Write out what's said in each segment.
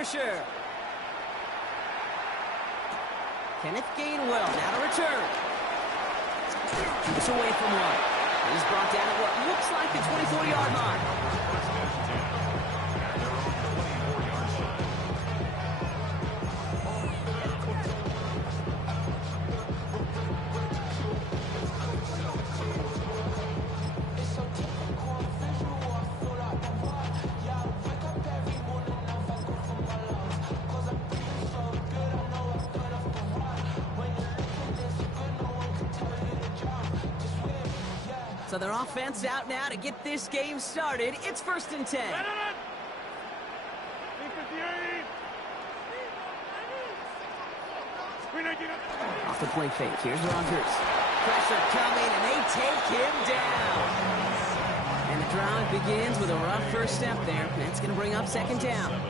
Swisher. Kenneth Gainwell now to return. Keeps away from one. He's brought down at what looks like the 24-yard line. So their offense out now to get this game started. It's 1st and 10. Off the play fake. Here's Rodgers. Pressure coming, and they take him down. And the drive begins with a rough first step there. That's going to bring up 2nd down.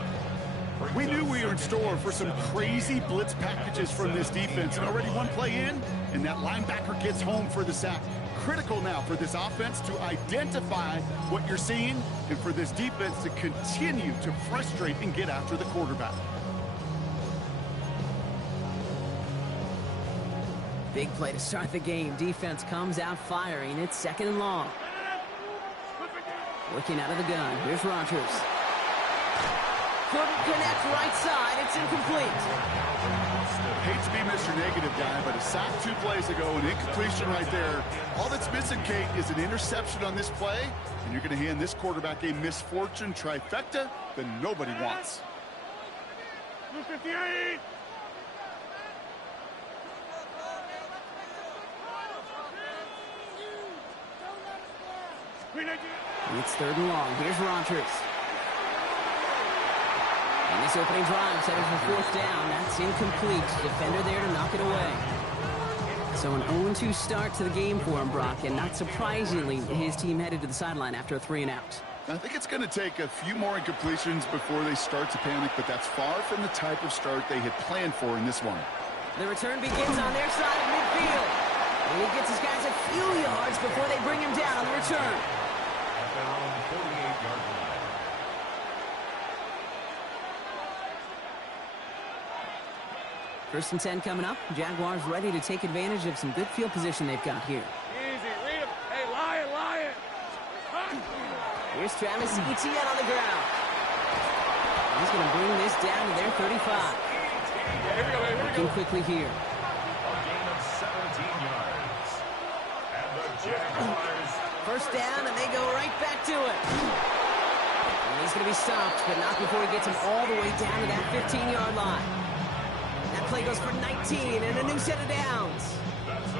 We knew we were in store for some crazy blitz packages from this defense. And already one play in, and that linebacker gets home for the sack. Critical now for this offense to identify what you're seeing and for this defense to continue to frustrate and get after the quarterback. Big play to start the game. Defense comes out firing. It's 2nd and long. Looking out of the gun. Here's Rodgers. Couldn't connect right side. It's incomplete. Hate to be Mr. Negative guy, but a sack 2 plays ago, an incompletion right there. All that's missing, Kate, is an interception on this play, and you're going to hand this quarterback a misfortune trifecta that nobody wants. 58. It's 3rd and long. Here's Rodgers. And this opening drive set for 4th down. That's incomplete. Defender there to knock it away. So an 0-2 start to the game for him, Brock. And not surprisingly, his team headed to the sideline after a 3-and-out. I think it's going to take a few more incompletions before they start to panic, but that's far from the type of start they had planned for in this one. The return begins on their side of midfield. And he gets his guys a few yards before they bring him down on the return. At their own 48-yard line. First and 10 coming up. Jaguars ready to take advantage of some good field position they've got here. Easy, read him. Hey, Lion. Here's Travis Etienne on the ground. He's going to bring this down to their 35. Yeah, here we go. Looking quickly here. A gain of 17 yards. And the Jaguars. First down, and they go right back to it. And he's going to be stopped, but not before he gets him all the way down to that 15-yard line. That play goes for 19 and a new set of downs.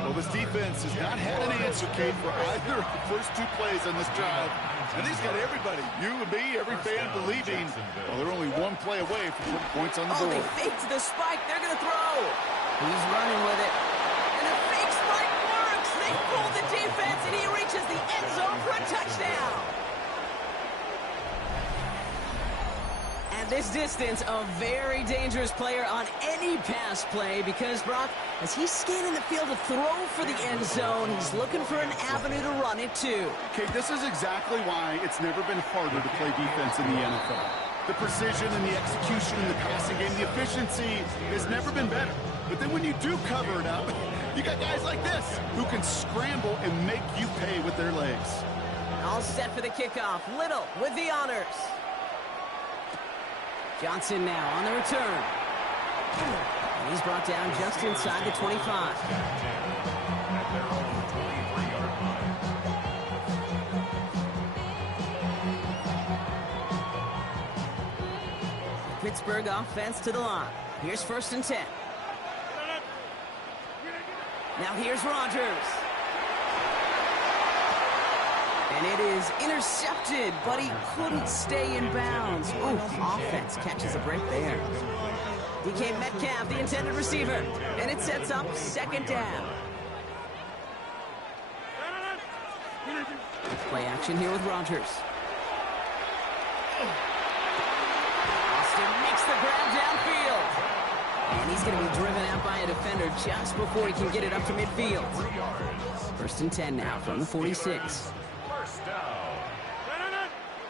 Well, this defense has not had an answer, Kate, for either of the first 2 plays on this drive. And he's got everybody, you and me, every fan believing, well, they're only 1 play away from putting points on the board. They faked the spike. They're going to throw. He's running with it. And the fake spike works. They pull the defense, and he reaches the end zone for a touchdown. At this distance, a very dangerous player on any pass play because, Brock, as he's scanning the field to throw for the end zone, he's looking for an avenue to run it to. Okay, this is exactly why it's never been harder to play defense in the NFL. The precision and the execution in the passing game, the efficiency has never been better. But then when you do cover it up, you got guys like this who can scramble and make you pay with their legs. All set for the kickoff. Little with the honors. Johnson now on the return. And he's brought down just inside the 25. Pittsburgh offense to the line. Here's 1st and 10. Now here's Rodgers. And it is intercepted, but he couldn't stay in bounds. Ooh, offense catches a break there. DK Metcalf, the intended receiver. And it sets up 2nd down. Play action here with Rodgers. Austin makes the grab downfield. And he's going to be driven out by a defender just before he can get it up to midfield. 1st and 10 now from the 46. First down.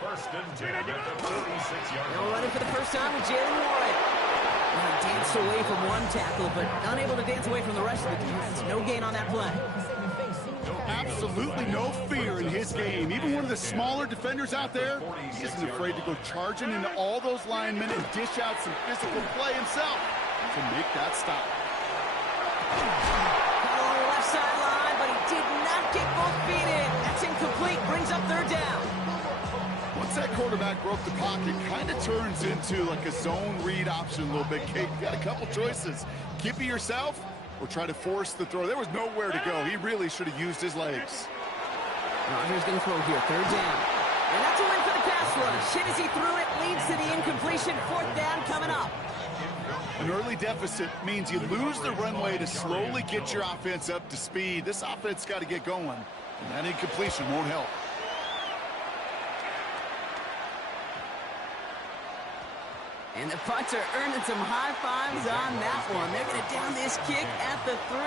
First and 10 at the 46-yard line. They'll run it for the first time with Jaylen Warren. He danced away from one tackle, but unable to dance away from the rest of the defense. No gain on that play. Absolutely no fear in his game. Even one of the smaller defenders out there, he isn't afraid to go charging into all those linemen and dish out some physical play himself to make that stop. Got along the left sideline, but he did not get both feet in. That's incomplete. Brings up third down. Once that quarterback broke the pocket, kind of turns into like a zone read option a little bit. Kate, you got a couple choices. Keep it yourself or try to force the throw. There was nowhere to go. He really should have used his legs. Rodgers going to throw here, third down. And that's a win for the pass rush. Hit as he threw it, leads to the incompletion. Fourth down coming up. An early deficit means you lose the runway to slowly get your offense up to speed. This offense got to get going, and that incompletion won't help. And the punter earning some high fives on that one. They're going to down this kick at the 3.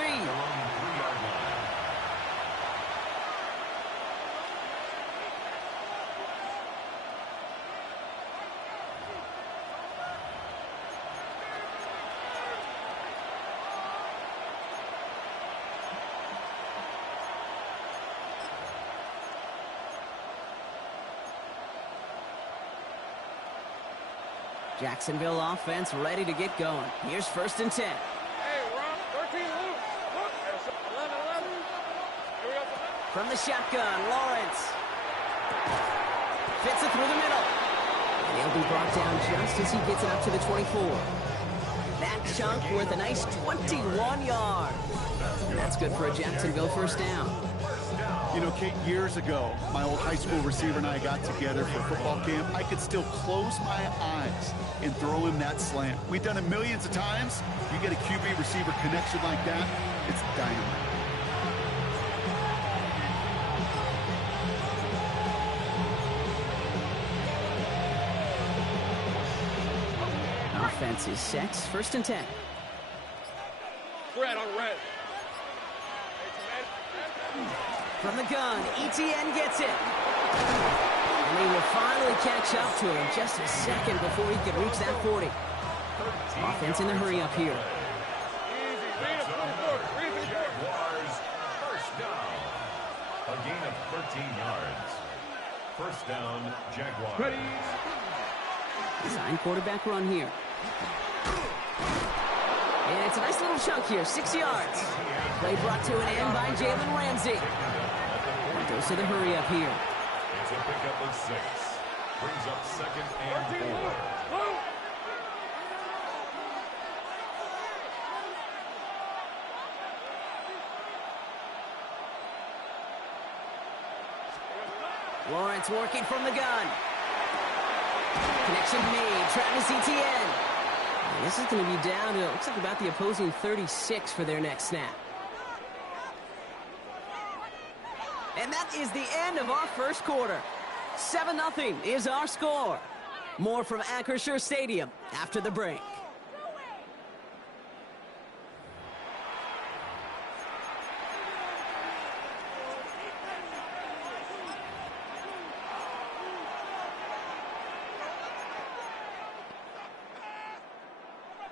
Jacksonville offense ready to get going. Here's first and 10. Hey, Rob, 13 loose. Look, 11. Here we go. From the shotgun, Lawrence. Fits it through the middle. And he'll be brought down just as he gets it up to the 24. That chunk worth a nice 21 yards. And that's good for a Jacksonville first down. You know, Kate, years ago, my old high school receiver and I got together for football camp. I could still close my eyes and throw him that slant. We've done it millions of times. You get a QB receiver connection like that, it's dynamite. Offense is set. First and 10. Red on red. From the gun, ETN gets it. And he will finally catch up to him just a second before he can reach that 40. Offense in the hurry up here. Jaguars, first down. A gain of 13 yards. First down, Jaguars. Design quarterback run here. And it's a nice little chunk here, 6 yards. Play brought to an end by Jalen Ramsey. Goes to the hurry up here. It's a pickup of 6. Brings up second and 4. Lawrence working from the gun. Connection made. Travis Etienne. And this is going to be down to, looks like about the opposing 36 for their next snap. And that is the end of our first quarter. 7-0 is our score. More from Acrisure Stadium after the break.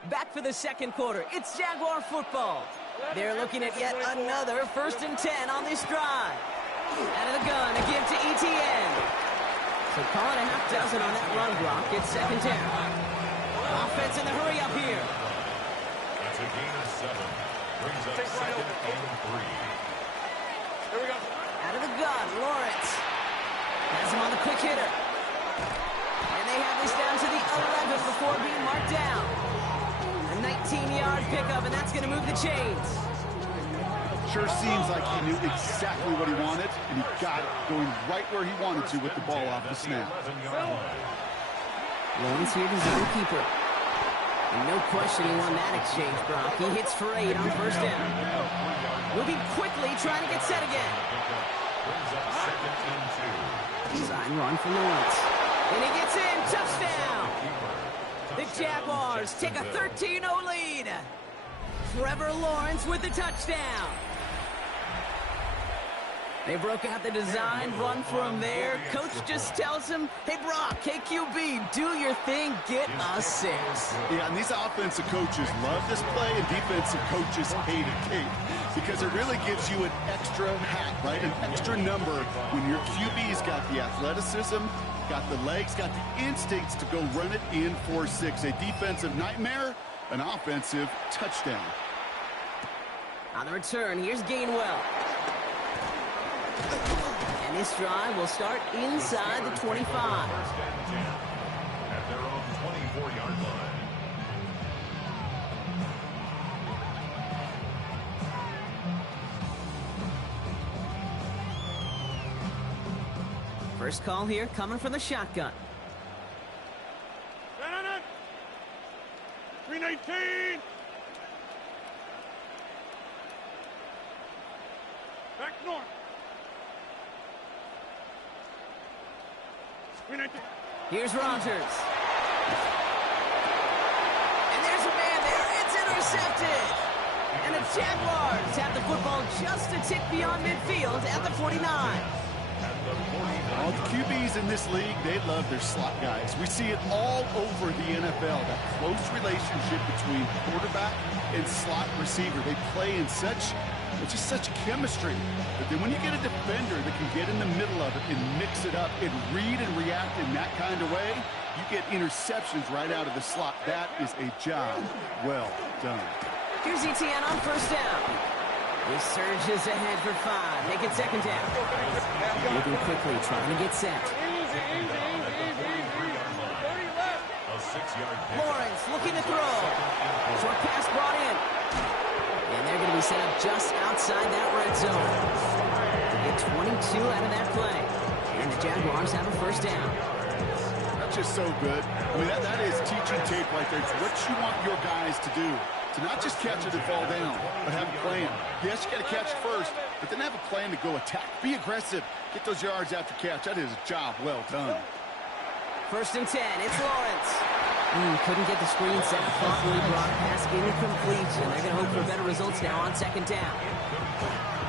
Back for the second quarter. It's Jaguar football. They're looking at yet another first and 10 on this drive. Out of the gun, a give to ETN. So call it a half dozen on that run block. It's second down. Offense in the hurry up here. It's a gain of 7. Brings up second and 3. Here we go. Out of the gun, Lawrence. Has him on the quick hitter. And they have this down to the 11 before being marked down. A 19-yard pickup, and that's going to move the chains. Sure seems like he knew exactly what he wanted, and he got it, going right where he wanted to with the ball off the snap. Lawrence here to zone keeper. And no question he won that exchange, Brock. He hits for 8 on first down. Moving quickly, trying to get set again. Design run for Lawrence. And he gets in, touchdown! The Jaguars take a 13-0 lead. Trevor Lawrence with the touchdown. They broke out the design run for him there. Coach just tells him, hey, Brock, KQB, do your thing, get a 6. Yeah, and these offensive coaches love this play, and defensive coaches hate it, Kate, because it really gives you an extra hat, right? An extra number when your QB's got the athleticism, got the legs, got the instincts to go run it in for 6. A defensive nightmare, an offensive touchdown. On the return, here's Gainwell. And this drive will start inside the 25. First and 10 at their own 24-yard line. First call here coming from the shotgun. 319. Back north. 319. Here's Rodgers. And there's a man there. It's intercepted. And the Jaguars have the football just a tick beyond midfield at the 49. All the QBs in this league, they love their slot guys. We see it all over the NFL, that close relationship between quarterback and slot receiver. They play in such chemistry. But then when you get a defender that can get in the middle of it and mix it up and read and react in that kind of way, you get interceptions right out of the slot. That is a job well done. Here's Etienne on first down. He surges ahead for 5. Make it second down. Moving quickly, trying to get set. A 6-yard pick. Lawrence looking to throw. Short pass brought in. And they're going to be set up just outside that red zone. Get 22 out of that play. And the Jaguars have a first down. That's just so good. I mean, that is teaching tape right there. It's what you want your guys to do. To not just catch it and fall down, but have a plan. Yes, you got to catch it first, but then have a plan to go attack. Be aggressive. Get those yards after catch. That is a job well done. First and 10. It's Lawrence. Couldn't get the screen set up properly. Broadcast incomplete, and they're going to hope for better results now on second down.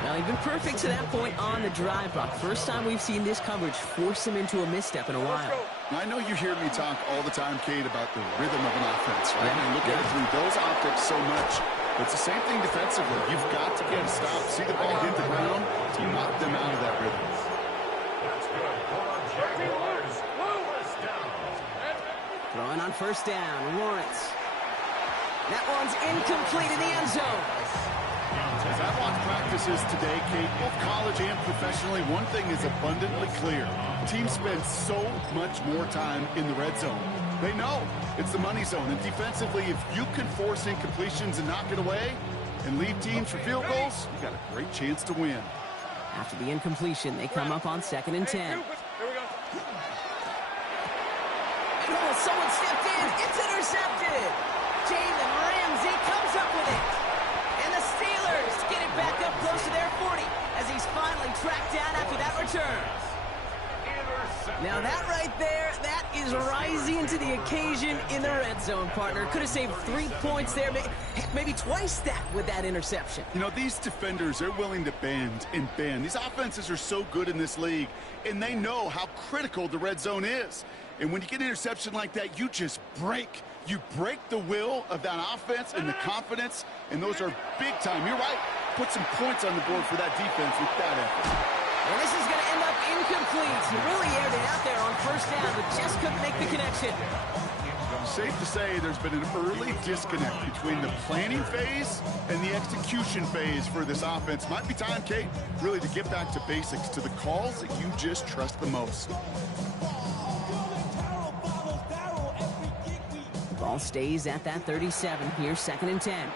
Well, he's been perfect to that point on the drive, Brock. First time we've seen this coverage force him into a misstep in a while. I know you hear me talk all the time, Kate, about the rhythm of an offense, right? Yeah. And look at it through those optics so much. But it's the same thing defensively. You've got to get a stop, see the ball hit the ground to knock them out of that rhythm. That's good for the Jaguars. First down. Throwing on first down, Lawrence. That one's incomplete in the end zone. As I watch practices today, Kate, both college and professionally, one thing is abundantly clear. Teams spend so much more time in the red zone. They know it's the money zone. And defensively, if you can force incompletions and knock it away and leave teams for field goals, you've got a great chance to win. After the incompletion, they come up on second and 10. Here we go. Oh, someone stepped in. It's intercepted. Jalen Ramsey comes up with it. And the Steelers get it back up close to their 40 as he's finally tracked down after that return. Now that right there, that is rising to the occasion in the red zone, partner. Could have saved 3 points there, maybe twice that with that interception. You know, these defenders, they're willing to bend and bend. These offenses are so good in this league, and they know how critical the red zone is. And when you get an interception like that, you just break. You break the will of that offense and the confidence, and those are big time. You're right. Put some points on the board for that defense with that effort. And this is going to end up incomplete. He really aired it out there on first down, but just couldn't make the connection. Safe to say there's been an early disconnect between the planning phase and the execution phase for this offense. Might be time, Kate, really to get back to basics, to the calls that you just trust the most. The ball stays at that 37. Here's second and 10.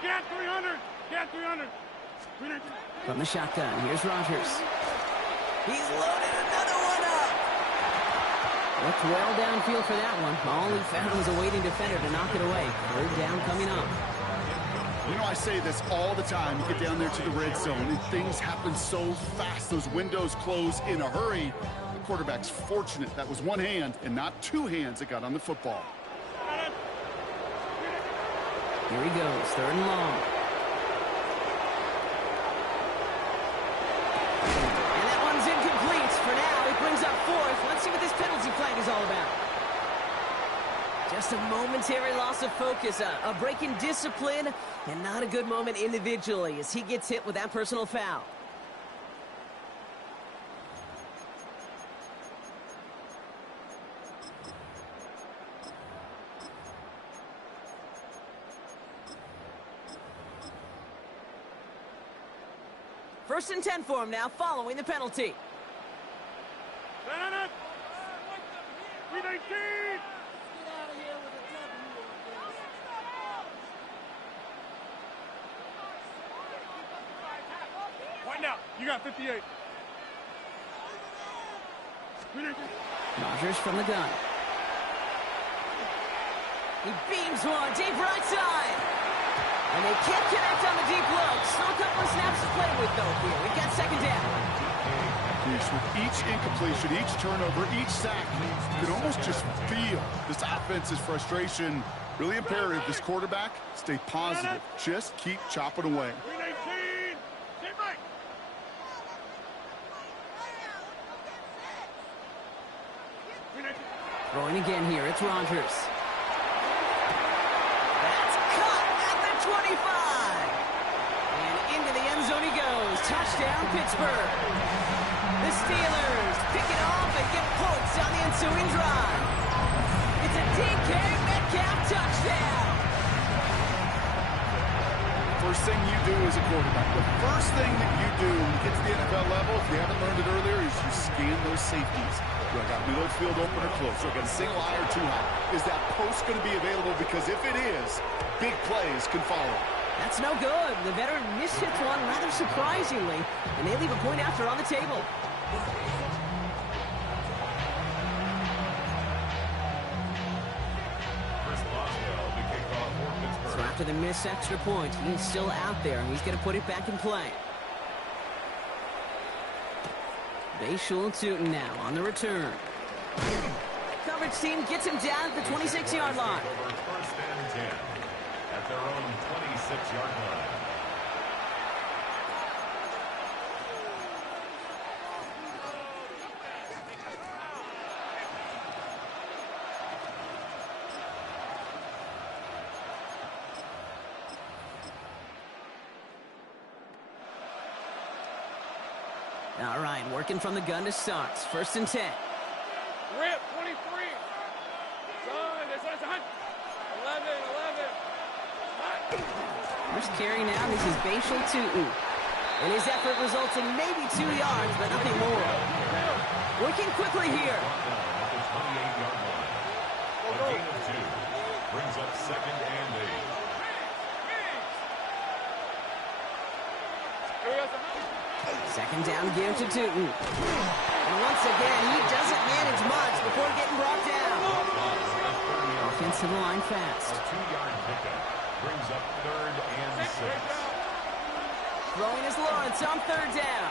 Get 300. Get 300. From the shotgun, here's Rodgers. He's loaded another one up. Looked well downfield for that one. All he found was a waiting defender to knock it away. Third down coming up. You know, I say this all the time. You get down there to the red zone, and things happen so fast. Those windows close in a hurry. Quarterback's fortunate that was one hand and not two hands that got on the football. Here he goes, 3rd and long. And that one's incomplete. For now, he brings up 4th. Let's see what this penalty flag is all about. Just a momentary loss of focus, a break in discipline, and not a good moment individually as he gets hit with that personal foul. First and 10 for him now, following the penalty. Wind out. You got 58. Rodgers from the gun. He beams one, deep right side. And they can't connect on the deep look. Still a couple of snaps to play with, though, here. We've got 2nd down. With each incompletion, each turnover, each sack, you can almost just feel this offense's frustration. Really imperative this quarterback stay positive. Just keep chopping away. 319. Get right. Throwing again here, it's Rodgers. That's caught at the 25. And into the end zone he goes. Touchdown, Pittsburgh. The Steelers pick it off and get points on the ensuing drive. It's a DK Metcalf touchdown. First thing you do as a quarterback, the first thing that you do when you get to the NFL level, if you haven't learned it earlier, is you scan those safeties. Do I got middle field open or close? Do I got a single eye or two high? Is that post going to be available? Because if it is, big plays can follow. That's no good. The veteran mishits one rather surprisingly, and they leave a point after on the table. So after the missed extra point, he's still out there, and he's going to put it back in play. Bashul Tutin now on the return. Coverage team gets him down at the 26-yard line. First and 10 at their own 26-yard line. All right, working from the gun to start. First and 10. Rip, 23. Son, this one's 11, 11. First carry now, this is Bashul Tutin. And his effort results in maybe 2 yards, but nothing more. Working quickly here. At the 28-yard line. A gain of 2 brings up 2nd and 8. Second down give to Tutin. And once again, he doesn't manage much before getting brought down. Offensive line fast. A 2-yard pickup brings up 3rd and 6. Throwing is Lawrence on 3rd down.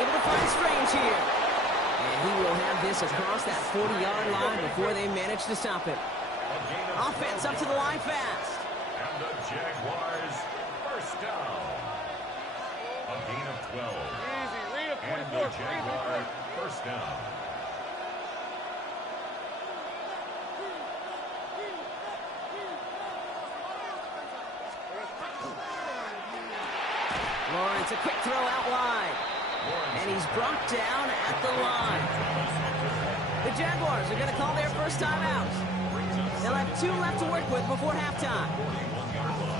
Able to find Strange here. And he will have this across that 40-yard line before they manage to stop it. Offense up to the line fast. And the Jaguars first down. A gain of 12. Easy, read a And 44. the Jaguar first down. Lawrence, a quick throw out wide. And he's brought down at the line. The Jaguars are going to call their first time out. They'll have 2 left to work with before halftime.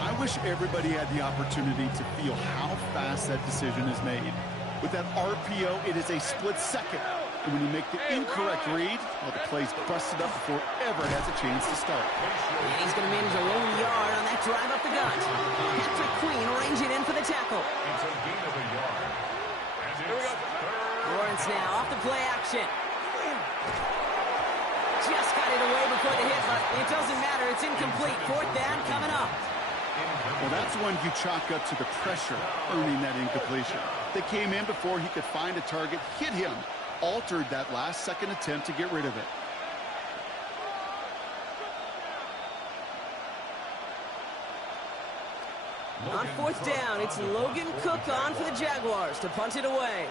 I wish everybody had the opportunity to feel how fast that decision is made. With that RPO, it is a split second. And when you make the incorrect read, well, the play's busted up before it ever has a chance to start. And he's going to manage a lone yard on that drive up the gut. Patrick Queen ranging in for the tackle. It's a gain of a yard. And it's 3rd. Lawrence now off the play action. Just got it away before the hit, but it doesn't matter. It's incomplete. 4th down coming up. Well, that's when you chalk up to the pressure earning that incompletion. They came in before he could find a target, hit him, altered that last-second attempt to get rid of it. On fourth down, it's Logan Cook on for the Jaguars to punt it away.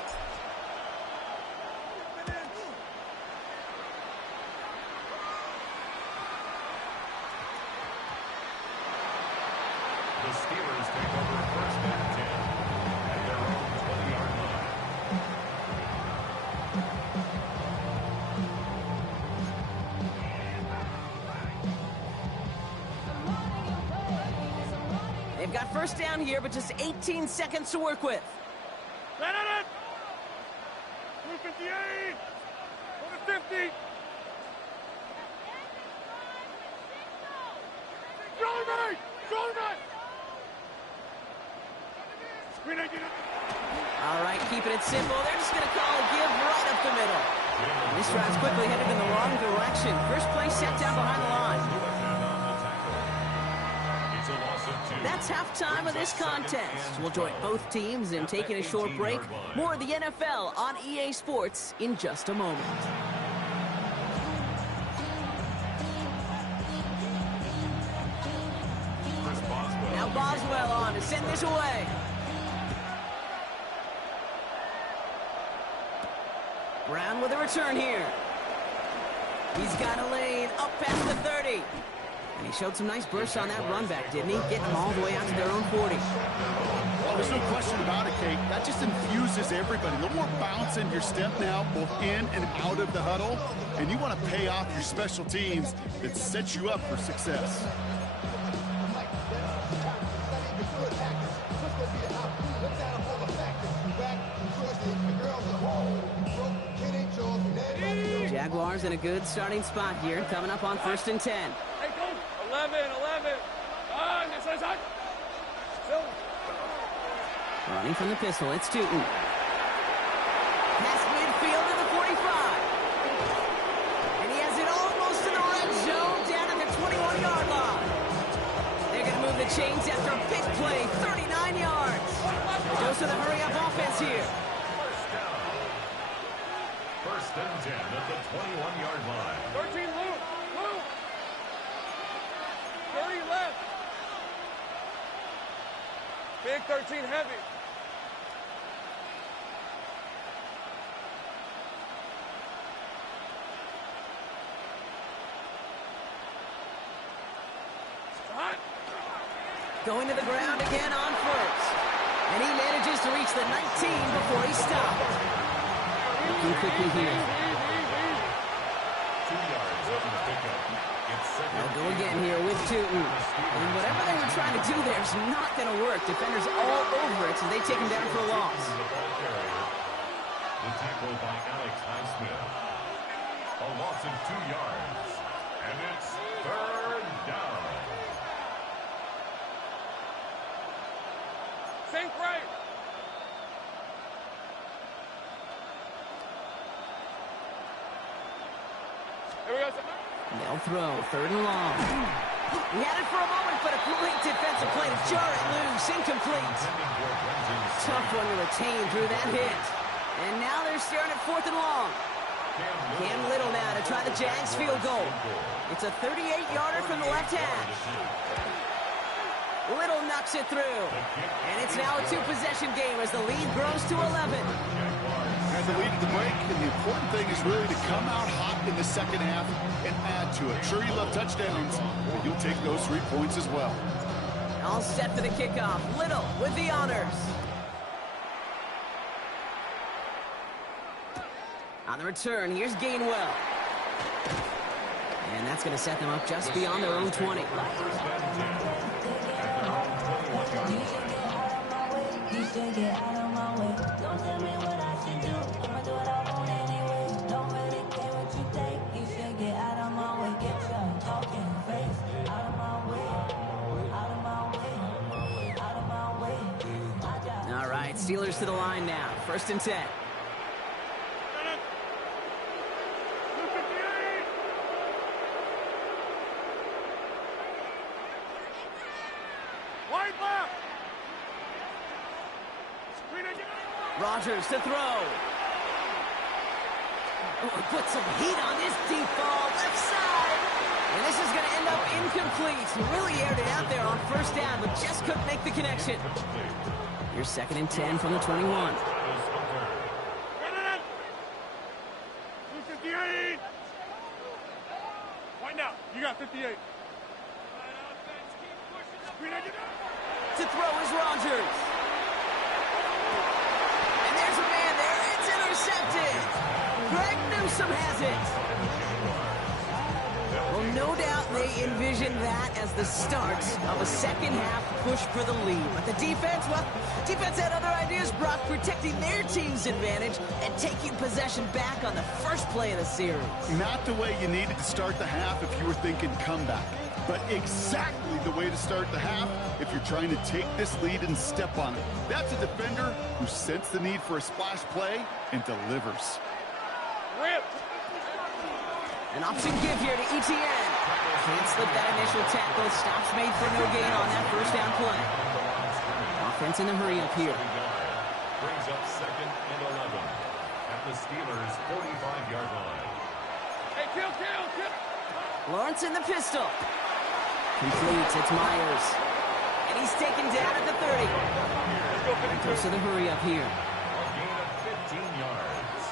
The Steelers take over first and 10 at their own 20-yard line. They've got first down here, but just 18 seconds to work with. Set it! 258! 150! Jordan! Jordan! All right, keeping it simple. They're just going to call a give right up the middle. And this drive's quickly headed in the wrong direction. First play set down behind the line. That's halftime of this contest. We'll join both teams in taking a short break. More of the NFL on EA Sports in just a moment. Now Boswell on to send this away. Brown with a return here. He's got a lane up past the 30. And he showed some nice bursts on that run back, didn't he? Getting them all the way out to their own 40. Well, there's no question about it, Kate. That just infuses everybody. A little more bounce in your step now, both in and out of the huddle. And you want to pay off your special teams that set you up for success. Jaguars in a good starting spot here, coming up on first and 10. Hey, coach! 11. Running from the pistol, it's Tootin. Past midfield to the 45. And he has it almost in the red zone, down at the 21-yard line. They're going to move the chains after a big play, 39 yards. Goes to the hurry-up offense here. First and 10 at the 21-yard line. 13 loose. 30 left. Big 13 heavy. Going to the ground again on first. And he manages to reach the 19 before he stopped. Looking quickly here. 2 yards on the pickup. They'll go again here with Tootin. And whatever they were trying to do there is not going to work. Defenders all over it, so they take him down for a loss. The tackle by Alex Highsmith. A loss of 2 yards. And it's third down. Sink right. Here we go. They'll throw, third and long. He had it for a moment, but a great defensive play to jar it loose, incomplete. Tough one to retain through that hit. And now they're staring at fourth and long. Cam Little now to try the Jags field goal. It's a 38-yarder from the left hash. Little knocks it through. And it's now a two-possession game as the lead grows to 11. Has the lead at the break, and the important thing is really to come out hot in the second half and add to it. Sure, you love touchdowns, but you'll take those 3 points as well. All set for the kickoff. Little with the honors. On the return, here's Gainwell. And that's going to set them up just beyond their own 20. All right, Steelers to the line now. First and 10. Rodgers to throw. Oh, put some heat on this deep ball, left side. And this is going to end up incomplete. He really aired it out there on first down, but just couldn't make the connection. Here's 2nd and 10 from the 21. 258. Wind out. You got 58. To throw is Rodgers. And there's a man there. It's intercepted. Greg Newsome has it. Well, no doubt they envisioned that as the start of a second-half push for the lead. But the defense, well, defense had other ideas, Brock, protecting their team's advantage and taking possession back on the first play of the series. Not the way you needed to start the half if you were thinking comeback, but exactly the way to start the half if you're trying to take this lead and step on it. That's a defender who sensed the need for a splash play and delivers. Rip. An option give here to Etienne. Can't slip that initial tackle. Stops made for no gain on that first down play. Offense in a hurry up here. Brings up 2nd and 11 at the Steelers' 45-yard line. Hey, kill. Lawrence in the pistol. Completes. It's Myers. And he's taken down at the 30. Goes to the hurry up here. A gain of 15 yards.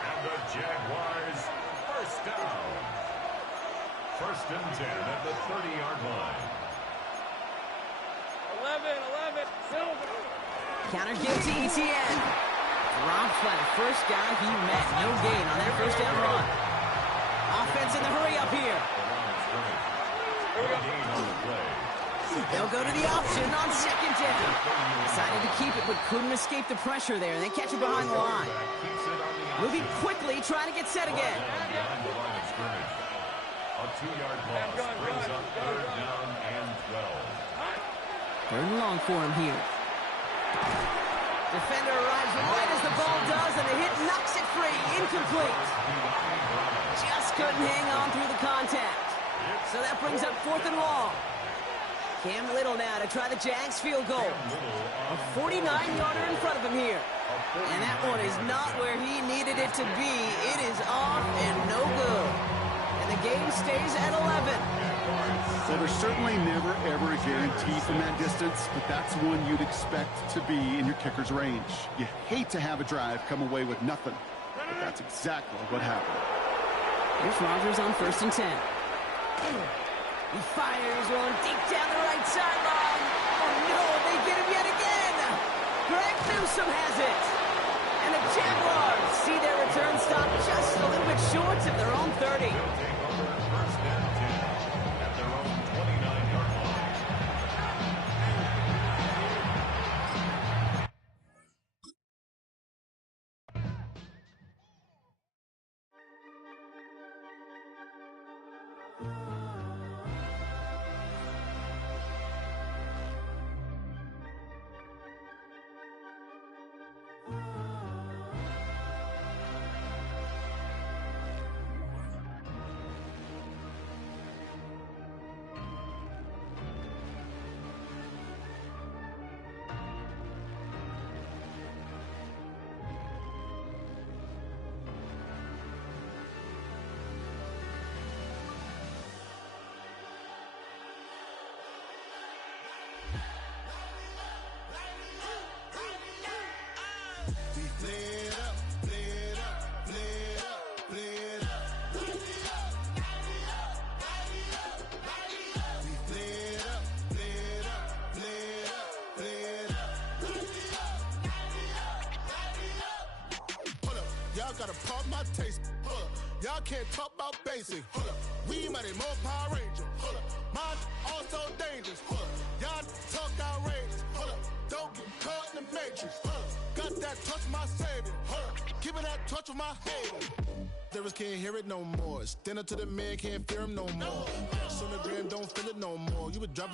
And the Jaguars first down. 1st and 10 at the 30-yard line. 11. Silver. Counter give to Etienne. Dropped by the first guy he met. No gain on that first down run. Offense in the hurry up here. They'll go to the option on 2nd down. Decided to keep it, but couldn't escape the pressure there. They catch it behind the line. Moving quickly, trying to get set again. A 2-yard loss brings up 3rd down and 12. 3rd and long for him here. Defender arrives right as the ball does, and the hit knocks it free. Incomplete. Just couldn't hang on through the contact. So that brings up 4th and long. Cam Little now to try the Jags field goal. A 49-yarder in front of him here. And that one is not where he needed it to be. It is off and no good. And the game stays at 11. Well, there's certainly never, ever a guarantee from that distance, but that's one you'd expect to be in your kicker's range. You hate to have a drive come away with nothing, but that's exactly what happened. Here's Rodgers on 1st and 10. He fires one deep down the right sideline. Oh, no, they get him yet again. Greg Newsome has it. And the Jaguars see their return stop just a little bit short of their own 30. Y'all gotta pump my taste. Hold up. Y'all can't talk about basic. Hold up. We might more Power Ranger. Hold up. Mine also dangerous. Hold up. Y'all talk outrageous. Hold up. Don't get caught in the matrix. Hold up. Got that touch my savior. Hold up. Keeping that touch with my haters. Lyrics can't hear it no more. Stand up to the man, can't fear him no more. Son of Grand, don't feel it no more. You would drop it.